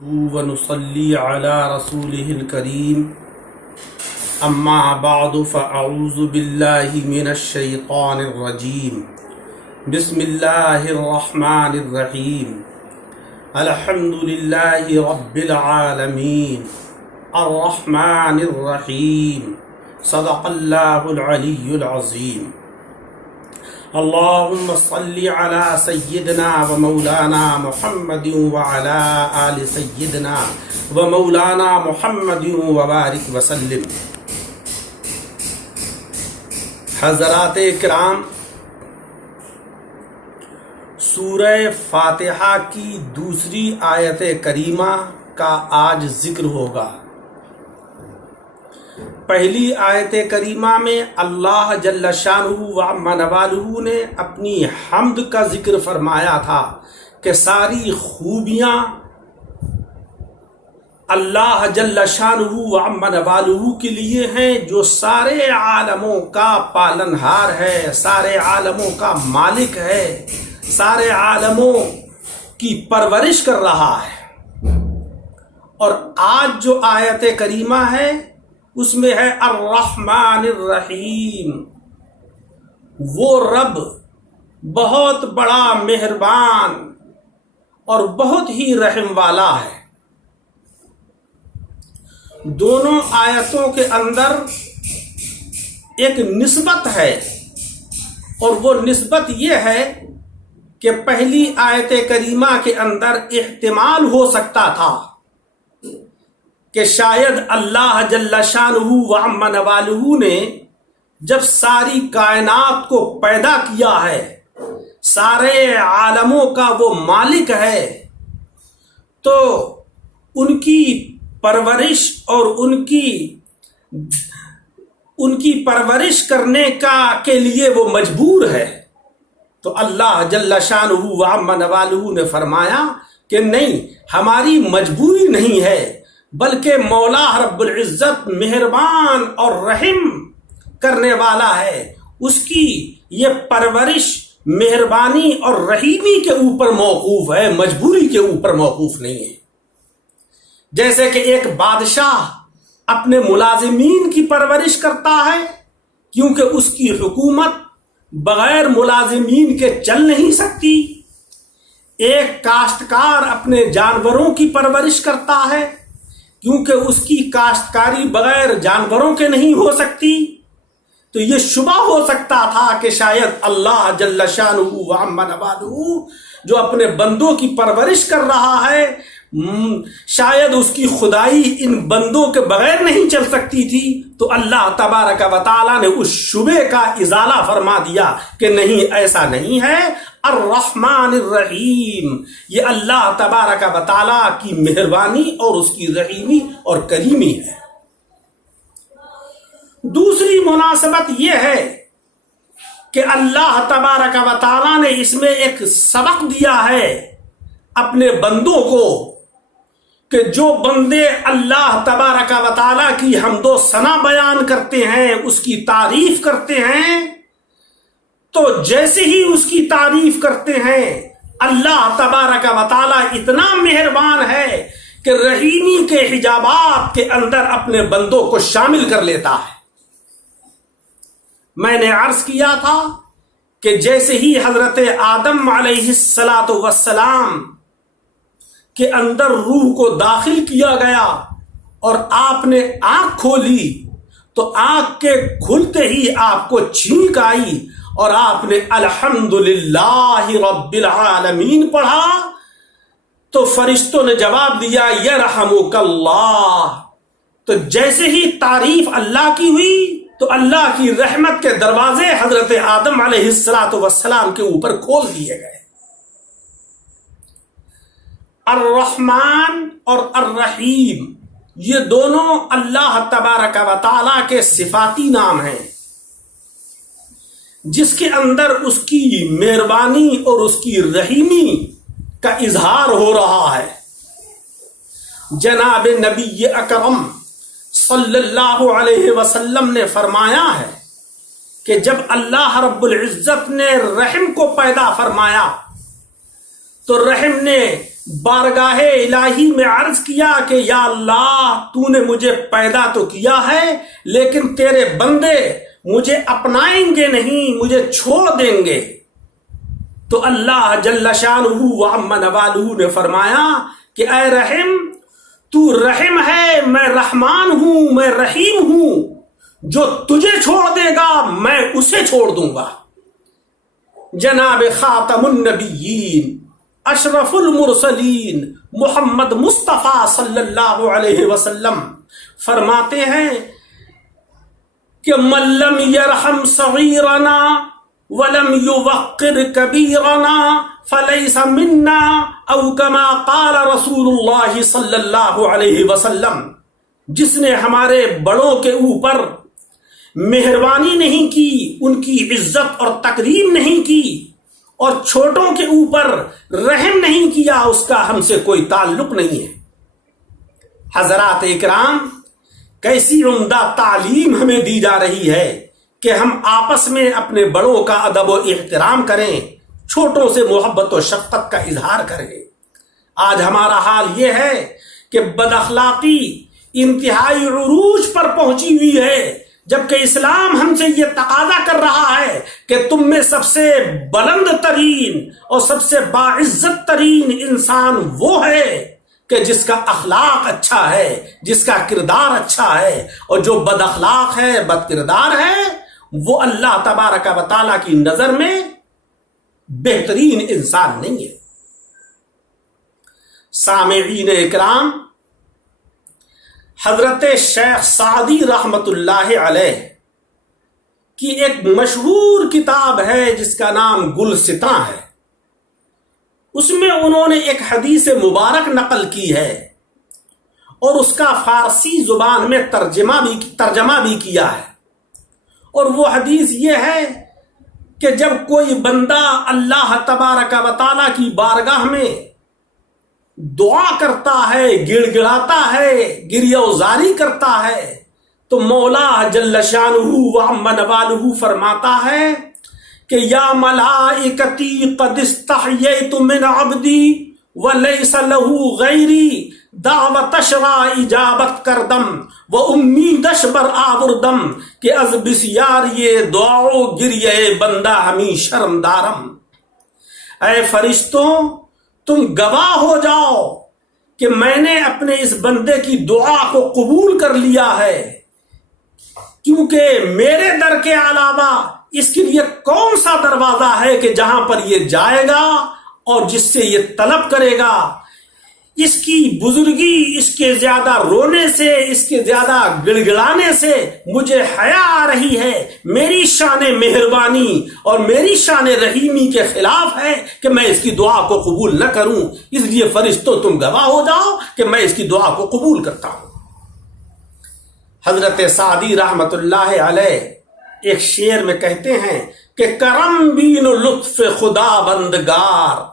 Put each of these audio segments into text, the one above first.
ونصلي على رسوله الكريم أما بعد فأعوذ بالله من الشيطان الرجيم بسم الله الرحمن الرحيم الحمد لله رب العالمين الرحمن الرحيم صدق الله العلي العظيم اللهم صل على سيدنا ومولانا محمد وعلى آل سيدنا ومولانا محمد وبارك وسلم۔ حضرات کرام، سورہ فاتحہ کی دوسری آیت کریمہ کا آج ذکر ہوگا۔ پہلی آیت کریمہ میں اللہ جل شانہ و عم نوالہ نے اپنی حمد کا ذکر فرمایا تھا کہ ساری خوبیاں اللہ جل شانہ و عم نوالہ کے لیے ہیں، جو سارے عالموں کا پالنہار ہے، سارے عالموں کا مالک ہے، سارے عالموں کی پرورش کر رہا ہے۔ اور آج جو آیت کریمہ ہے اس میں ہے الرحمن الرحیم، وہ رب بہت بڑا مہربان اور بہت ہی رحم والا ہے۔ دونوں آیتوں کے اندر ایک نسبت ہے، اور وہ نسبت یہ ہے کہ پہلی آیت کریمہ کے اندر احتمال ہو سکتا تھا کہ شاید اللہ جل شانہ و عم نوالہ نے جب ساری کائنات کو پیدا کیا ہے، سارے عالموں کا وہ مالک ہے، تو ان کی پرورش اور ان کی پرورش کرنے کے لیے وہ مجبور ہے۔ تو اللہ جل شانہ و عم نوالہ نے فرمایا کہ نہیں، ہماری مجبوری نہیں ہے، بلکہ مولا رب العزت مہربان اور رحم کرنے والا ہے، اس کی یہ پرورش مہربانی اور رحیمی کے اوپر موقوف ہے، مجبوری کے اوپر موقوف نہیں ہے۔ جیسے کہ ایک بادشاہ اپنے ملازمین کی پرورش کرتا ہے، کیونکہ اس کی حکومت بغیر ملازمین کے چل نہیں سکتی۔ ایک کاشتکار اپنے جانوروں کی پرورش کرتا ہے، کیونکہ اس کی کاشتکاری بغیر جانوروں کے نہیں ہو سکتی۔ تو یہ شبہ ہو سکتا تھا کہ شاید اللہ جل شانہ و عم نوالہ جو اپنے بندوں کی پرورش کر رہا ہے، شاید اس کی خدائی ان بندوں کے بغیر نہیں چل سکتی تھی۔ تو اللہ تبارک و تعالیٰ نے اس شبے کا ازالہ فرما دیا کہ نہیں، ایسا نہیں ہے۔ الرحمن الرحیم، یہ اللہ تبارک و تعالیٰ کی مہربانی اور اس کی رحیمی اور کریمی ہے۔ دوسری مناسبت یہ ہے کہ اللہ تبارک و تعالیٰ نے اس میں ایک سبق دیا ہے اپنے بندوں کو کہ جو بندے اللہ تبارک و تعالیٰ کی حمد و ثنا بیان کرتے ہیں، اس کی تعریف کرتے ہیں، تو جیسے ہی اس کی تعریف کرتے ہیں، اللہ تبارک و تعالیٰ اتنا مہربان ہے کہ رحیمی کے حجابات کے اندر اپنے بندوں کو شامل کر لیتا ہے۔ میں نے عرض کیا تھا کہ جیسے ہی حضرت آدم علیہ السلام کے اندر روح کو داخل کیا گیا اور آپ نے آنکھ کھولی، تو آنکھ کے کھلتے ہی آپ کو چھینک آئی اور آپ نے الحمدللہ رب العالمین پڑھا، تو فرشتوں نے جواب دیا یرحمک اللہ۔ تو جیسے ہی تعریف اللہ کی ہوئی تو اللہ کی رحمت کے دروازے حضرت آدم علیہ السلام کے اوپر کھول دیے گئے۔ الرحمن اور الرحیم، یہ دونوں اللہ تبارک و تعالیٰ کے صفاتی نام ہیں، جس کے اندر اس کی مہربانی اور اس کی رحیمی کا اظہار ہو رہا ہے۔ جناب نبی اکرم صلی اللہ علیہ وسلم نے فرمایا ہے کہ جب اللہ رب العزت نے رحم کو پیدا فرمایا تو رحم نے بارگاہ الہی میں عرض کیا کہ یا اللہ تو نے مجھے پیدا تو کیا ہے لیکن تیرے بندے مجھے اپنائیں گے نہیں، مجھے چھوڑ دیں گے۔ تو اللہ جل شانہ و عم نوالہ نے فرمایا کہ اے رحم، تو رحم ہے، میں رحمان ہوں، میں رحیم ہوں، جو تجھے چھوڑ دے گا میں اسے چھوڑ دوں گا۔ جناب خاتم النبیین اشرف المرسلین محمد مصطفیٰ صلی اللہ علیہ وسلم فرماتے ہیں کہ من لم یرحم صغیرنا ولم یوقر کبیرنا فلیس منا، او کما قال رسول اللہ صلی اللہ علیہ وسلم، جس نے ہمارے بڑوں کے اوپر مہربانی نہیں کی، ان کی عزت اور تکریم نہیں کی، اور چھوٹوں کے اوپر رحم نہیں کیا، اس کا ہم سے کوئی تعلق نہیں ہے۔ حضرات اکرام، کیسی عمدہ تعلیم ہمیں دی جا رہی ہے کہ ہم آپس میں اپنے بڑوں کا ادب و احترام کریں، چھوٹوں سے محبت و شفقت کا اظہار کریں۔ آج ہمارا حال یہ ہے کہ بد اخلاقی انتہائی عروج پر پہنچی ہوئی ہے، جبکہ اسلام ہم سے یہ تقاضا کر رہا ہے کہ تم میں سب سے بلند ترین اور سب سے باعزت ترین انسان وہ ہے کہ جس کا اخلاق اچھا ہے، جس کا کردار اچھا ہے، اور جو بد اخلاق ہے، بد کردار ہے، وہ اللہ تبارک و تعالیٰ کی نظر میں بہترین انسان نہیں ہے۔ سامعین اکرام، حضرت شیخ سعدی رحمت اللہ علیہ کی ایک مشہور کتاب ہے جس کا نام گلستاں ہے، اس میں انہوں نے ایک حدیث مبارک نقل کی ہے اور اس کا فارسی زبان میں ترجمہ بھی کیا ہے، اور وہ حدیث یہ ہے کہ جب کوئی بندہ اللہ تبارک و تعالیٰ کی بارگاہ میں دعا کرتا ہے، گڑ گڑاتا ہے، گریہ وزاری کرتا ہے، تو مولا جل شانہ و عم نوالہ فرماتا ہے کہ یا ملائکتی قد استحییت من عبدی ولیس له غیری دعوت اشرا اجابت کردم و امیدش بر آوردم کہ از بسیاری دعاؤ گریہ بندہ ہمیں شرمدارم۔ اے فرشتوں، تم گواہ ہو جاؤ کہ میں نے اپنے اس بندے کی دعا کو قبول کر لیا ہے، کیونکہ میرے در کے علاوہ اس کے لیے کون سا دروازہ ہے کہ جہاں پر یہ جائے گا اور جس سے یہ طلب کرے گا۔ اس کی بزرگی، اس کے زیادہ رونے سے، اس کے زیادہ گڑگڑانے سے مجھے حیا آ رہی ہے، میری شان مہربانی اور میری شان رحیمی کے خلاف ہے کہ میں اس کی دعا کو قبول نہ کروں، اس لیے فرشتوں تم گواہ ہو جاؤ کہ میں اس کی دعا کو قبول کرتا ہوں۔ حضرت سعدی رحمت اللہ علیہ ایک شعر میں کہتے ہیں کہ کرم بین و لطف خدا بندگار،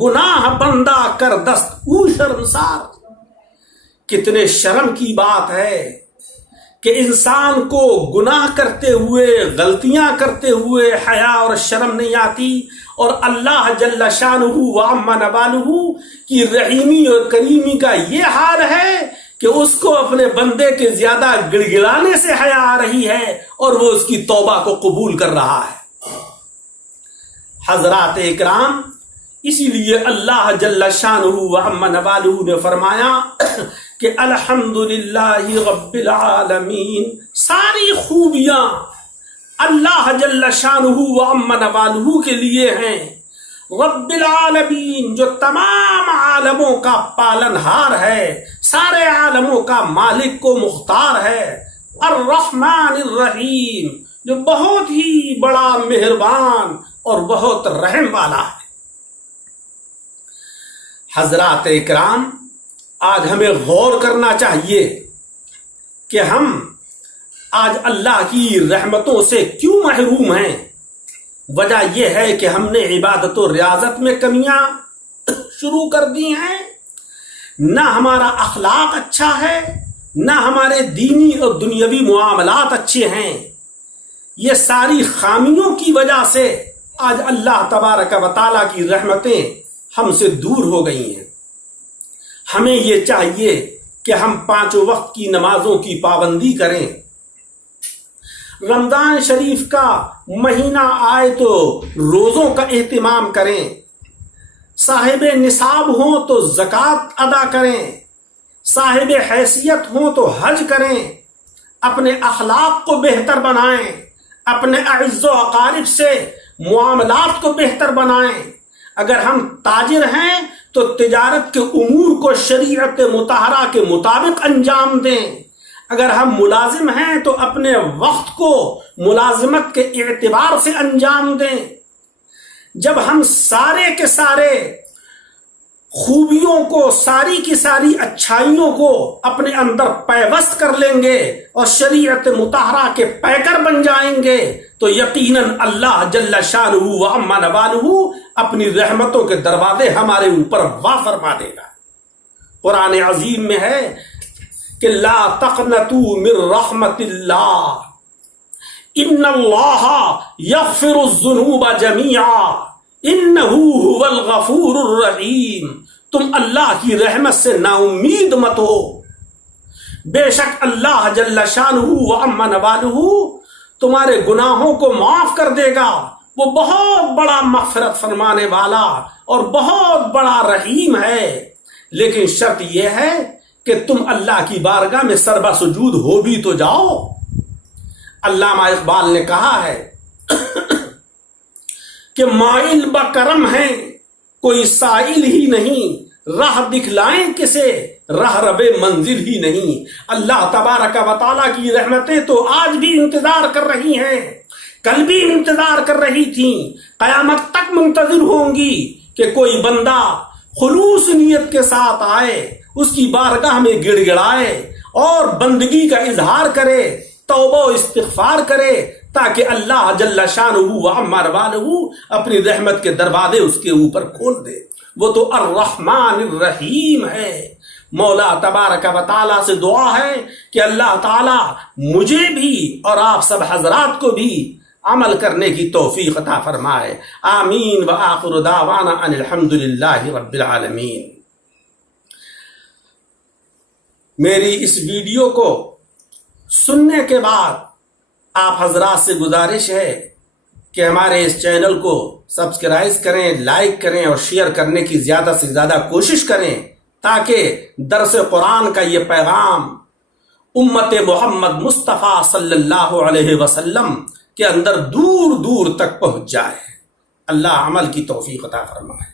گناہ بندہ کر دست او شرمسار۔ کتنے شرم کی بات ہے کہ انسان کو گناہ کرتے ہوئے، غلطیاں کرتے ہوئے حیا اور شرم نہیں آتی، اور اللہ جل شانہ و عم نوالہ کی رحیمی اور کریمی کا یہ حال ہے کہ اس کو اپنے بندے کے زیادہ گڑگڑانے سے حیا آ رہی ہے اور وہ اس کی توبہ کو قبول کر رہا ہے۔ حضرات اکرام، اسی لیے اللہ جل شانہ و عم نوالہ نے فرمایا کہ الحمدللہ رب العالمین، ساری خوبیاں اللہ جل شانہ و عم نوالہ کے لیے ہیں۔ رب العالمین، جو تمام عالموں کا پالنہار ہے، سارے عالموں کا مالک و مختار ہے۔ الرحمن الرحیم، جو بہت ہی بڑا مہربان اور بہت رحم والا ہے۔ حضرات اکرام، آج ہمیں غور کرنا چاہیے کہ ہم آج اللہ کی رحمتوں سے کیوں محروم ہیں۔ وجہ یہ ہے کہ ہم نے عبادت و ریاضت میں کمیاں شروع کر دی ہیں، نہ ہمارا اخلاق اچھا ہے، نہ ہمارے دینی اور دنیاوی معاملات اچھے ہیں۔ یہ ساری خامیوں کی وجہ سے آج اللہ تبارک و تعالیٰ کی رحمتیں ہم سے دور ہو گئی ہیں۔ ہمیں یہ چاہیے کہ ہم 5 وقت کی نمازوں کی پابندی کریں. رمضان شریف کا مہینہ آئے تو روزوں کا اہتمام کریں. صاحب نصاب ہوں تو زکوٰۃ ادا کریں. صاحب حیثیت ہوں تو حج کریں. اپنے اخلاق کو بہتر بنائیں. اپنے اعز و اقارب سے معاملات کو بہتر بنائیں. اگر ہم تاجر ہیں تو تجارت کے امور کو شریعت مطہرہ کے مطابق انجام دیں. اگر ہم ملازم ہیں تو اپنے وقت کو ملازمت کے اعتبار سے انجام دیں. جب ہم سارے کے سارے خوبیوں کو، ساری کی ساری اچھائیوں کو اپنے اندر پیوست کر لیں گے اور شریعت مطہرہ کے پیکر بن جائیں گے تو یقیناً اللہ جل شانہ و عم نوالہ اپنی رحمتوں کے دروازے ہمارے اوپر وا فرما دے گا. قرآن عظیم میں ہے کہ لا تقنطوا من رحمت اللہ ان اللہ یغفر الذنوب جمیعا انہ هو الغفور الرحیم. تم اللہ کی رحمت سے نا امید مت ہو، بے شک اللہ جل شانہ و عم نوالہ تمہارے گناہوں کو معاف کر دے گا. وہ بہت بڑا مغفرت فرمانے والا اور بہت بڑا رحیم ہے. لیکن شرط یہ ہے کہ تم اللہ کی بارگاہ میں سربا سجود ہو بھی تو جاؤ. علامہ اقبال نے کہا ہے کہ مائل بکرم ہیں کوئی سائل ہی نہیں، راہ دکھلائیں کسے راہ رب منزل ہی نہیں. اللہ تبارک و تعالیٰ کی رحمتیں تو آج بھی انتظار کر رہی ہیں، کل بھی انتظار کر رہی تھیں، قیامت تک منتظر ہوں گی کہ کوئی بندہ خلوص نیت کے ساتھ آئے، اس کی بارگاہ میں گڑ گڑائے اور بندگی کا اظہار کرے، توبہ و استغفار کرے، تاکہ اللہ جل شانہ و عم نوالہ اپنی رحمت کے دروازے اس کے اوپر کھول دے. وہ تو الرحمن الرحیم ہے. مولا تبارک و تعالیٰ سے دعا ہے کہ اللہ تعالیٰ مجھے بھی اور آپ سب حضرات کو بھی عمل کرنے کی توفیق عطا فرمائے. آمین. وآخر دعوانا ان الحمد للہ رب العالمین. میری اس ویڈیو کو سننے کے بعد آپ حضرات سے گزارش ہے کہ ہمارے اس چینل کو سبسکرائب کریں، لائک کریں اور شیئر کرنے کی زیادہ سے زیادہ کوشش کریں تاکہ درس قرآن کا یہ پیغام امت محمد مصطفیٰ صلی اللہ علیہ وسلم کے اندر دور دور تک پہنچ جائے. اللہ عمل کی توفیق عطا فرمائے.